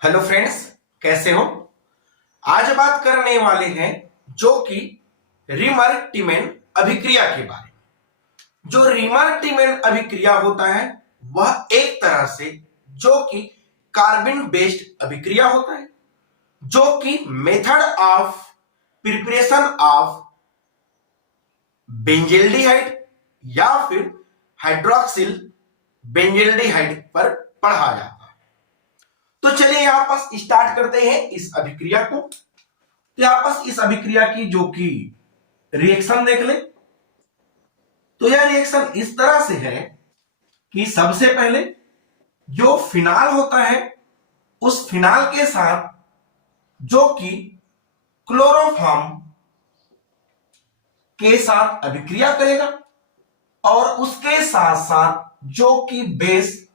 Hello friends, कैसे हो। आज बात करने वाले हैं जो कि रीमर टीमेन अभिक्रिया के बारे में। जो रीमर टीमेन अभिक्रिया होता है वह एक तरह से जो कि कार्बन बेस्ड अभिक्रिया होता है, जो कि मेथड ऑफ प्रिपरेशन ऑफ बेंजील्डिहाइड या फिर हाइड्रोक्सिल बेंजील्डिहाइड पर पढ़ा जाता है। तो चलिए यहां पर स्टार्ट करते हैं इस अभिक्रिया को। तो यहां पर इस अभिक्रिया की जो कि रिएक्शन देख ले, तो यह रिएक्शन इस तरह से है कि सबसे पहले जो फिनाल होता है उस फिनाल के साथ जो कि क्लोरोफॉर्म के साथ अभिक्रिया करेगा और उसके साथ साथ जो कि बेस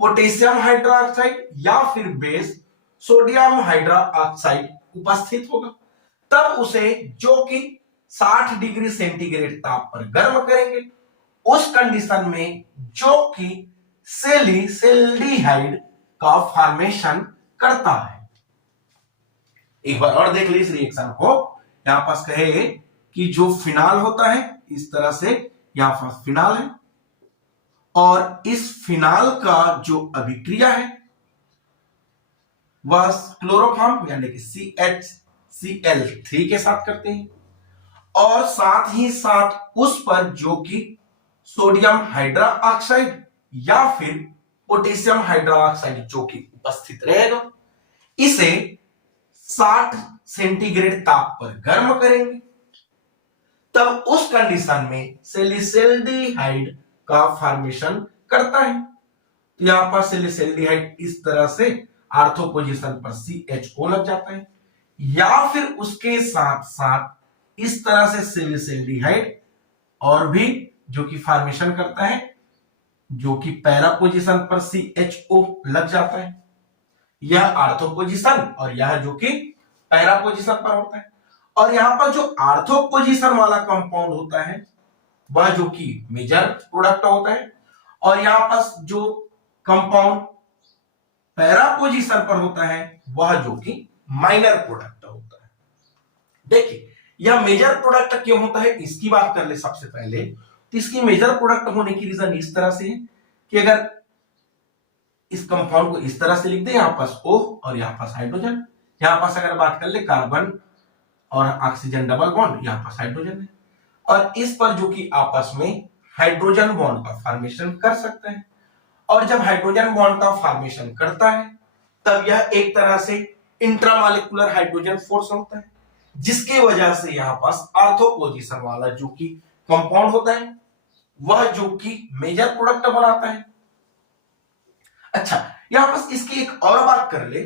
पोटेशियम हाइड्रोक्साइड या फिर बेस सोडियम हाइड्रोक्साइड उपस्थित होगा। तब उसे जो कि 60 डिग्री सेंटीग्रेड ताप पर गर्म करेंगे। उस कंडीशन में जो कि सेल्डिहाइड का फॉर्मेशन करता है। एक बार और देख लीजिए इस रिएक्शन को। यहां पास कहे कि जो फिनाल होता है इस तरह से यहां पर फिनाल है और इस फिनाल का जो अभिक्रिया है वह क्लोरोफॉर्म यानी कि CHCl3 के साथ करते हैं और साथ ही साथ उस पर जो कि सोडियम हाइड्रोक्साइड या फिर पोटेशियम हाइड्रोक्साइड जो कि उपस्थित रहेगा, इसे 60 सेंटीग्रेड ताप पर गर्म करेंगे। तब उस कंडीशन में सेल्डिहाइड का फॉर्मेशन करता है। तो यहां पर सेल्डिहाइड इस तरह से आर्थो पोजीशन पर CHO लग जाता है या फिर उसके साथ साथ इस तरह से सेल्डिहाइड और भी जो कि फॉर्मेशन करता है जो कि पैरा पोजीशन पर CHO लग जाता है। यह आर्थो पोजीशन और यह जो कि पैरा पोजीशन पर होता है। और यहां पर जो आर्थो पोजीशन वाला कंपाउंड होता है वह जो कि मेजर प्रोडक्ट होता है और यहां पर जो कंपाउंड पैरा पोजीशन पर होता है वह जो कि माइनर प्रोडक्ट होता है। देखिए यह मेजर प्रोडक्ट क्यों होता है इसकी बात कर ले सबसे पहले। तो इसकी मेजर प्रोडक्ट होने की रीजन इस तरह से है कि अगर इस कंपाउंड को इस तरह से लिख दे, यहां पास O और यहां पास हाइड्रोजन, यहां पास अगर बात कर ले कार्बन और ऑक्सीजन डबल बॉन्ड, यहां पास हाइड्रोजन है और इस पर जो कि आपस में हाइड्रोजन बॉन्ड का फॉर्मेशन कर सकता है। और जब हाइड्रोजन बॉन्ड का फॉर्मेशन करता है तब यह एक तरह से इंट्रामॉलिक्यूलर हाइड्रोजन फोर्स होता है, जिसकी वजह से यहां पास आर्थो पोजीशन वाला जो कि कंपाउंड होता है वह जो कि मेजर प्रोडक्ट बनाता है। अच्छा, यहां पास इसकी एक और बात कर ले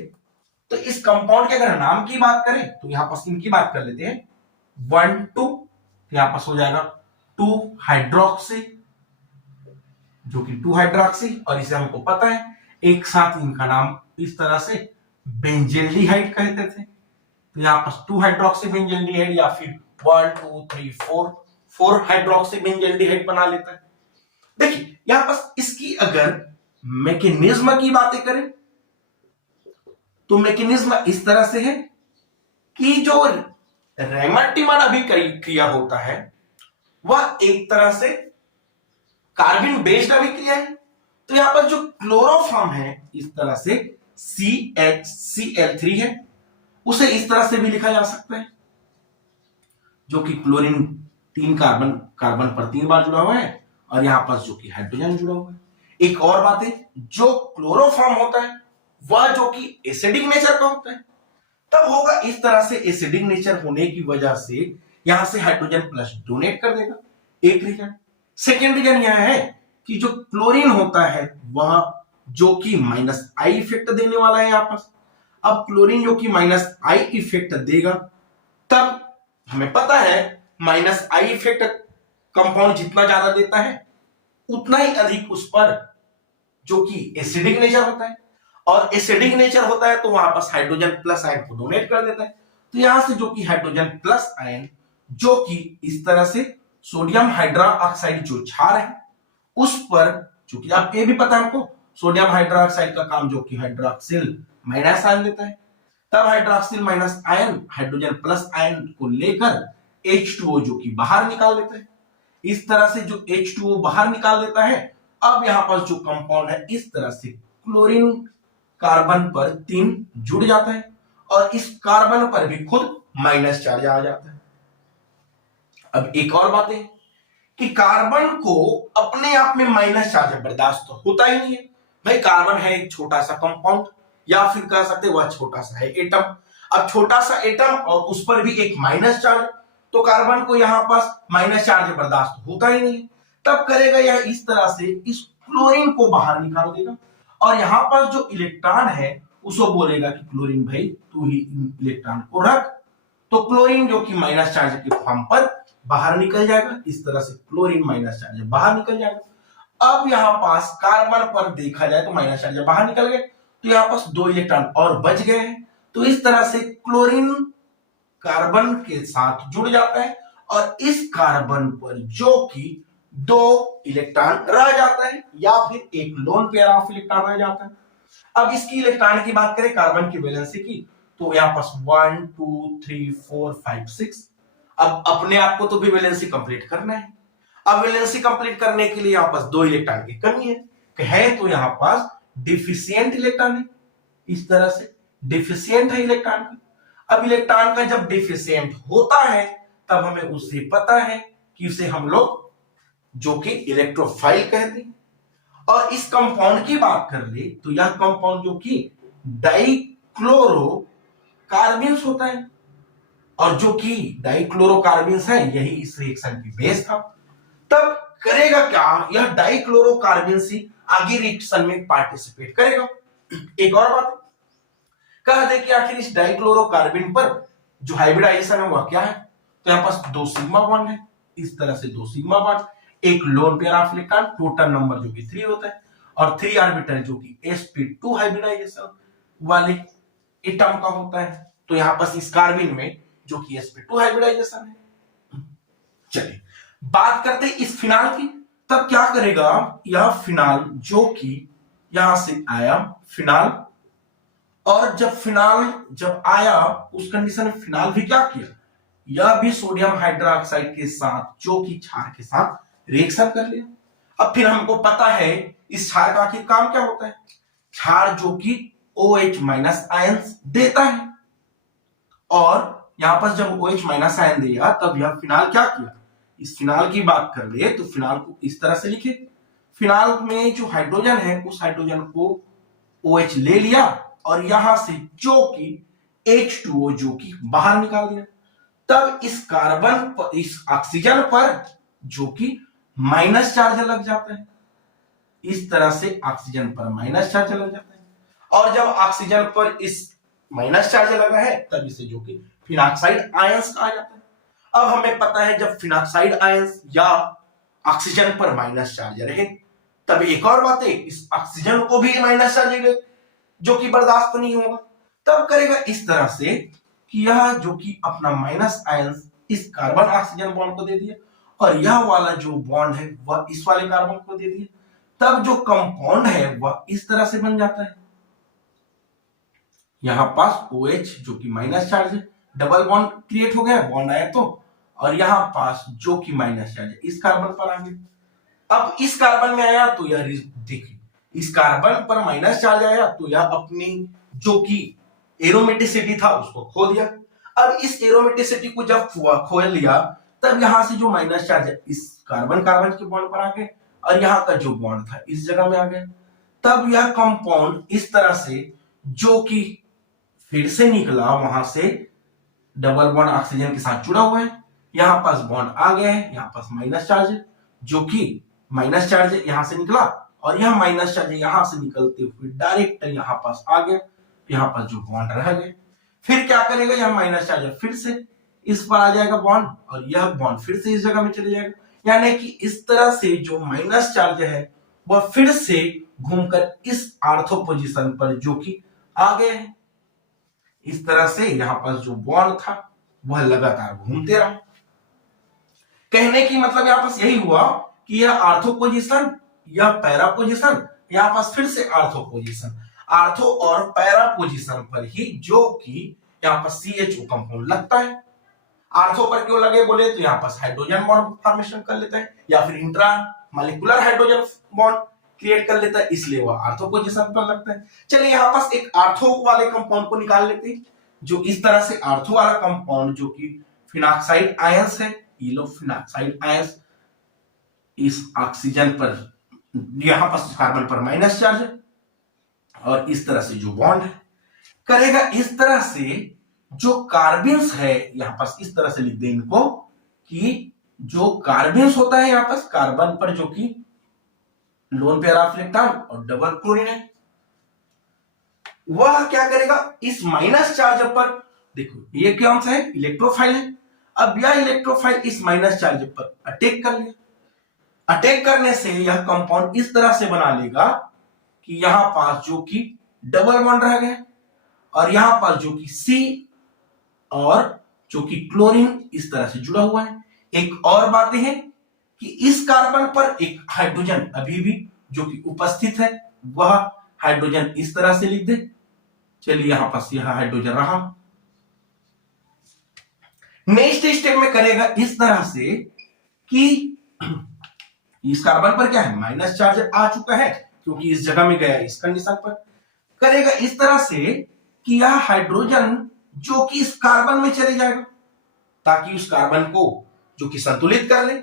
तो इस कंपाउंड के अगर नाम की बात करें तो यहां पास इनकी बात कर लेते हैं 1 2, यहां पास हो जाएगा 2 हाइड्रोक्सी जो कि 2 हाइड्रोक्सी और इसे हमको पता है एक साथ इनका नाम इस तरह से बेंजील्डिहाइड कहते थे। तो यहां पास 2 हाइड्रोक्सी बेंजील्डिहाइड या फिर 1 2 3 4 हाइड्रोक्सी बेंजील्डिहाइड बना लेता है। देखिए यहां पास इसकी अगर मैकेनिज्म की बातें करें तो मैकेनिज्म इस तरह से है कि जो रीमर टीमेन अभिक्रिया होता है वह एक तरह से कार्बन बेस्ड अभिक्रिया है। तो यहां पर जो क्लोरोफॉर्म है इस तरह से CHCl3 है, उसे इस तरह से भी लिखा जा सकता है जो कि क्लोरीन 3 कार्बन पर 3 बार जुड़ा हुआ है और यहां पर जो कि हाइड्रोजन जुड़ा हुआ है। एक और बात है, जो क्लोरोफॉर्म होता है वह जो कि एसिडिक नेचर का होता है। तब होगा इस तरह से एसिडिक नेचर होने की वजह से यहां से हाइड्रोजन प्लस डोनेट कर देगा, एक रीजन। सेकेंड रीजन यह है कि जो क्लोरीन होता है वह जो कि -I इफेक्ट देने वाला है यहां पर। अब क्लोरीन जो कि -I इफेक्ट देगा तब हमें पता है -I इफेक्ट कंपाउंड जितना ज्यादा देता है उतना ही अधिक उस पर जो कि एसिडिक नेचर होता है और एसिडिक नेचर होता है तो वहां पर हाइड्रोजन प्लस आयन को डोनेट कर देता है। तो यहां से जो कि हाइड्रोजन प्लस आयन जो कि इस तरह से सोडियम हाइड्रोक्साइड जो क्षार है उस पर, चूंकि आप ये भी पता है हमको सोडियम हाइड्रोक्साइड का काम जो कि हाइड्रोक्सिल माइनस आयन देता है, तब hydroxyl minus ion hydrogen plus ion को लेकर H2O जो कि बाहर निकाल देता है। इस तरह से जो H2O बाहर निकाल देता है, अब यहां पर जो कंपाउंड है इस तरह से क्लोरीन कार्बन पर 3 जुड़ जाता है और इस कार्बन पर भी खुद माइनस चार्ज आ जाता है। अब एक और बात है कि कार्बन को अपने आप में माइनस चार्ज बर्दाश्त तो होता ही नहीं है भाई। कार्बन है एक छोटा सा कंपाउंड, या फिर कह सकते वह छोटा सा है एटम। अब छोटा सा एटम और उस पर भी एक माइनस चार्ज, तो कार्बन को यहां पास माइनस चार्ज बर्दाश्त होता ही नहीं है। तब करेगा यह इस तरह से इस क्लोरीन को बाहर निकाल देगा और यहां पर जो इलेक्ट्रॉन है उसको बोलेगा कि क्लोरीन भाई तू ही इलेक्ट्रॉन को रख, तो क्लोरीन जो कि माइनस चार्ज के फॉर्म पर बाहर निकल जाएगा। इस तरह से क्लोरीन माइनस चार्ज बाहर निकल जाएगा। अब यहां पास कार्बन पर देखा जाए तो माइनस चार्ज बाहर निकल गए, तो यहां पास 2 इलेक्ट्रॉन और बच गए हैं। तो इस तरह से क्लोरीन कार्बन के साथ जुड़ जाता है और इस कार्बन पर जो कि 2 इलेक्ट्रॉन रह जाता है या फिर एक लोन पेयर ऑफ इलेक्ट्रॉन रह जाता है। अब इसकी इलेक्ट्रॉन की बात करें कार्बन की वैलेंसी की, तो यहां पास 1 2 3 4 5 6। अब अपने आप को तो भी वैलेंसी कंप्लीट करना है। अब वैलेंसी कंप्लीट करने के लिए यहां पास 2 इलेक्ट्रॉन की कमी है तो यहां पास डिफिशियंट इलेक्ट्रॉन है। इस तरह से डिफिशियंट है इलेक्ट्रॉन का। अब इलेक्ट्रॉन का जब डिफिशियंट होता है तब हमें उससे पता है कि उसे हम लोग जो कि इलेक्ट्रोफाइल कहते हैं। और इस कंपाउंड की बात कर ले तो यह कंपाउंड जो कि डाइक्लोरो कार्बन्स होता है और जो कि डाइक्लोरोकार्बन्स है यही इस रिएक्शन की बेस था। तब करेगा क्या, यह डाइक्लोरोकार्बन्स ही आगे रिएक्शन में पार्टिसिपेट करेगा। एक और बात कह दे कि आखिर इस डाइक्लोरोकार्बन पर जो हाइब्रिडाइजेशन है वह क्या है, तो यहां पास 2 सिग्मा बॉन्ड है। इस तरह से 2 सिग्मा बॉन्ड, एक lone pair of electron, total number जो कि 3 होता है और 3 ऑर्बिटल जो कि sp2 हाइब्रिडाइजेशन वाले एटम का होता है। तो यहां पास इस कार्बन में जो कि sp2 हाइब्रिडाइजेशन है। चलिए बात करते हैं इस फिनाल की। तब क्या करेगा, यह फिनाल जो कि यहां से आया फिनाल, और जब आया उस कंडीशन में फिनाल भी क्या किया, यह भी सोडियम हाइड्रोक्साइड के साथ जो कि क्षार के साथ रिएक्शन कर लिया। अब फिर हमको पता है इस क्षार का आखिर काम क्या होता है। क्षार जो कि OH माइनस आयंस देता है और यहां पर जब OH माइनस आयन दिया तब यह फिनाल क्या किया। इस फिनाल की बात कर ले तो फिनाल को इस तरह से लिखे, फिनाल में जो हाइड्रोजन है उस हाइड्रोजन को OH ले लिया और यहां से जो कि H2O जो कि बाहर निकाल दिया। तब इस कार्बन पर, इस ऑक्सीजन पर जो कि माइनस चार्ज लग जाता है। इस तरह से ऑक्सीजन पर माइनस चार्ज लग जाता है और जब ऑक्सीजन पर इस माइनस चार्ज लगा है तब इसे जो कि फिनॉक्साइड आयंस कहा जाता है। अब हमें पता है जब फिनॉक्साइड आयंस या ऑक्सीजन पर माइनस चार्ज रहे तब एक और बात है इस ऑक्सीजन को भी माइनस चार्ज जो कि बर्दाश्त नहीं होगा। तब करेगा इस तरह से कि यह जो कि अपना माइनस आयंस इस कार्बन ऑक्सीजन बॉन्ड को दे दिया और यह वाला जो बॉन्ड है वह इस वाले कार्बन को दे दिया। तब जो कंपाउंड है वह इस तरह से बन जाता है। यहां पास OH जो कि माइनस चार्ज है, डबल बॉन्ड क्रिएट हो गया, बॉन्ड आया तो, और यहां पास जो कि माइनस चार्ज है इस कार्बन पर आ गया। अब इस कार्बन में आया तो यह देखिए इस कार्बन पर माइनस चार्ज आया तो यह अपनी जो कि एरोमेटिसिटी था उसको खो दिया। अब इस एरोमेटिसिटी को जब खो लिया तब यहां से जो माइनस चार्ज है इस कार्बन के बॉन्ड पर आ गए और यहां का जो बॉन्ड था इस जगह में आ गया। तब यह कंपाउंड इस तरह से जो कि फिर से निकला वहां से डबल बॉन्ड ऑक्सीजन के साथ जुड़ा हुआ है, यहां पास बॉन्ड आ गया है, यहां पास माइनस चार्ज है जो कि माइनस चार्ज यहां से निकला और यह माइनस चार्ज यहां से निकलते हुए डायरेक्ट यहां पास आ गया, यहां पर जो बॉन्ड रह गए। फिर क्या करेगा, यह माइनस चार्ज फिर से इस पर आ जाएगा बॉन्ड और यह बॉन्ड फिर से इस जगह में चले जाएगा, यानी कि इस तरह से जो माइनस चार्ज है वह फिर से घूमकर इस आर्थो पोजीशन पर जो कि आ गए हैं। इस तरह से यहां पास जो बॉन्ड था वह लगातार घूमते रहा। कहने की मतलब यहां पास यही हुआ कि यह आर्थो पोजीशन या पैरा पोजीशन यहां पास फिर से आर्थो पोजीशन, आर्थो और पैरा पोजीशन पर ही जो कि यहां पर CHO कंपाउंड लगता है। आर्थो पर क्यों लगे बोले तो यहां पास हाइड्रोजन बॉन्ड फॉर्मेशन कर लेता है या फिर intra molecular hydrogen bond create कर लेता है, इसलिए वह आर्थो पोजीशन पर लगता है। चलिए यहां पास एक आर्थो वाले कंपाउंड को निकाल लेते हैं, जो इस तरह से आर्थो वाला कंपाउंड जो कि फिनॉक्साइड आयंस है, ये लो फिनॉक्साइड आयंस, इस ऑक्सीजन पर यहां पर कार्बन पर माइनस चार्ज है और इस तरह से जो बॉन्ड है करेगा इस तरह से, जो कार्बिन्स है यहां पास इस तरह से लिख दें इनको कि जो कार्बिन्स होता है यहां पास कार्बन पर जो कि लोन पेयर ऑफ इलेक्ट्रॉन और डबल क्लोरीन है, वह क्या करेगा इस माइनस चार्ज पर, देखो ये कौन सा है इलेक्ट्रोफाइल है, अब यह इलेक्ट्रोफाइल इस माइनस चार्ज पर अटैक कर लिया, अटैक करने से यह कंपाउंड इस तरह से बना लेगा कि यहां पास जो कि डबल बॉन्ड रह गया और यहां पर जो कि C और जो कि क्लोरीन इस तरह से जुड़ा हुआ है। एक और बात है कि इस कार्बन पर एक हाइड्रोजन अभी भी जो कि उपस्थित है, वह हाइड्रोजन इस तरह से लिख दे। चलिए यहां पास यह हाइड्रोजन रहा। नेक्स्ट स्टेप में करेगा इस तरह से कि इस कार्बन पर क्या है माइनस चार्ज आ चुका है क्योंकि इस जगह में गया इस कंडीशन पर, करेगा इस तरह से कि यह हाइड्रोजन जो कि इस कार्बन में चले जाएगा ताकि उस कार्बन को जो कि संतुलित कर ले,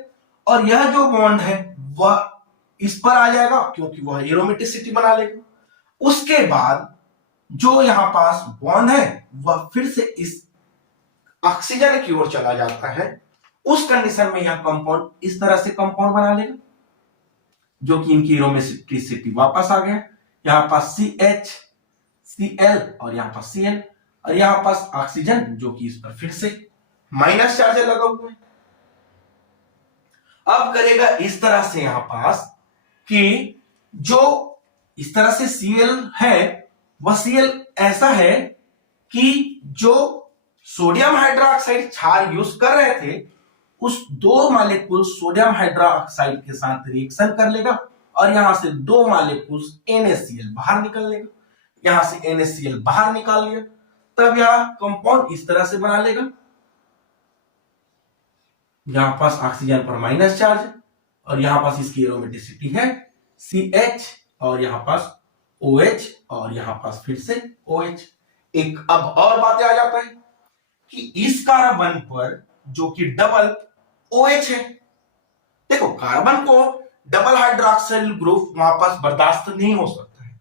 और यह जो बॉन्ड है वह इस पर आ जाएगा क्योंकि वह एरोमेटिसिटी बना लेगा। उसके बाद जो यहां पास बॉन्ड है वह फिर से इस ऑक्सीजन की ओर चला जाता है, उस कंडीशन में यह कंपाउंड इस तरह से कंपाउंड बना लेगा जो कि इनकी एरोमेटिसिटी वापस आ गया। यहां पास CH Cl और यहां पास Cl और यहां पास ऑक्सीजन जो कि इस पर फिर से माइनस चार्ज लगा हुआ है। अब करेगा इस तरह से यहां पास कि जो इस तरह से Cl है वह Cl ऐसा है कि जो सोडियम हाइड्रोक्साइड क्षार यूज कर रहे थे उस दो मॉलिक्यूल सोडियम हाइड्रोक्साइड के साथ रिएक्शन कर लेगा और यहां से दो मॉलिक्यूल्स NaCl बाहर निकल लेगा, यहां से NaCl बाहर निकाल लिया, तब यह कंपाउंड इस तरह से बना लेगा। यहां पास ऑक्सीजन पर माइनस चार्ज और यहां पास इसकी एरोमेटिसिटी है CH और यहां पास OH और यहां पास फिर से OH। एक अब और बातें आ जाता है कि इस कार्बन पर जो कि डबल OH है, देखो कार्बन को डबल हाइड्रोक्सिल ग्रुप वापस बर्दाश्त नहीं हो सकता है,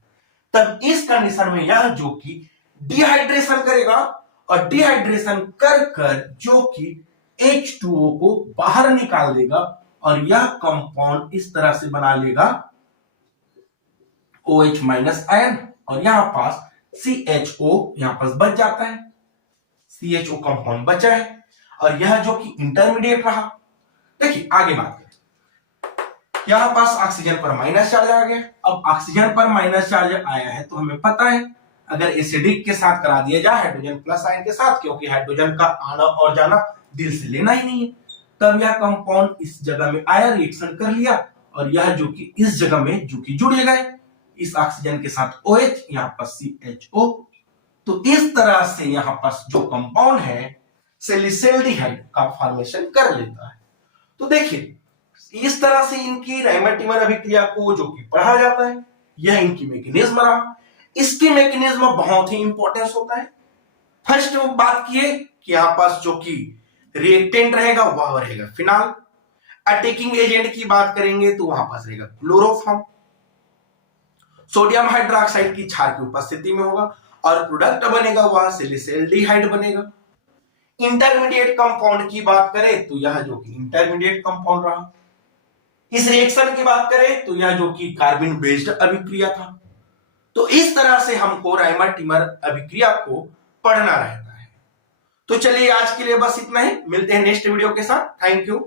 तब इस कंडीशन में यह जो कि डिहाइड्रेशन करेगा और डिहाइड्रेशन कर कर जो कि H2O को बाहर निकाल देगा और यह कंपाउंड इस तरह से बना लेगा OH माइनस आयन और यहां पास CHO यहां पास बच जाता है, CHO कंपाउंड बचा है और यह जो कि इंटरमीडिएट रहा। देखिए आगे बात करें, यहां पास ऑक्सीजन पर माइनस चार्ज आ गया। अब ऑक्सीजन पर माइनस चार्ज आया है तो हमें पता है अगर एसिडिक के साथ करा दिया जाए हाइड्रोजन प्लस आयन के साथ, क्योंकि हाइड्रोजन का आना और जाना दिल से लेना ही नहीं है, तब यह कंपाउंड इस जगह में आया, रिएक्शन कर लिया और यह जो कि इस जगह में जो कि जुड़ गए इस ऑक्सीजन के साथ OH, यहां पर CHO। तो इस तरह से यहां पर जो कंपाउंड है सैलिसिल्डिहाइड का फॉर्मेशन कर लेता है। तो देखिए इस तरह से इनकी राइमर-टिमर अभिक्रिया को जो कि पढ़ा जाता है, यह इनकी मैकेनिज्म रहा। इसकी मैकेनिज्म बहुत ही इंपॉर्टेंस होता है। फर्स्ट बात की कि यहां पास जो कि रिएक्टेंट रहेगा वह रहेगा फिनॉल। अटैकिंग एजेंट की बात करेंगे तो वहां पास रहेगा क्लोरोफॉर्म, सोडियम हाइड्रोक्साइड की क्षार की उपस्थिति में होगा और प्रोडक्ट बनेगा वह सैलिसिल्डिहाइड बनेगा। इंटरमीडिएट कंपाउंड की बात करें तो यह जो कि इंटरमीडिएट कंपाउंड रहा। इस रिएक्शन की बात करें तो यह जो कि कार्बन बेस्ड अभिक्रिया था। तो इस तरह से हमको राइमर-टिमर अभिक्रिया को पढ़ना रहता है। तो चलिए आज के लिए बस इतना ही, मिलते हैं नेक्स्ट वीडियो के साथ। Thank you.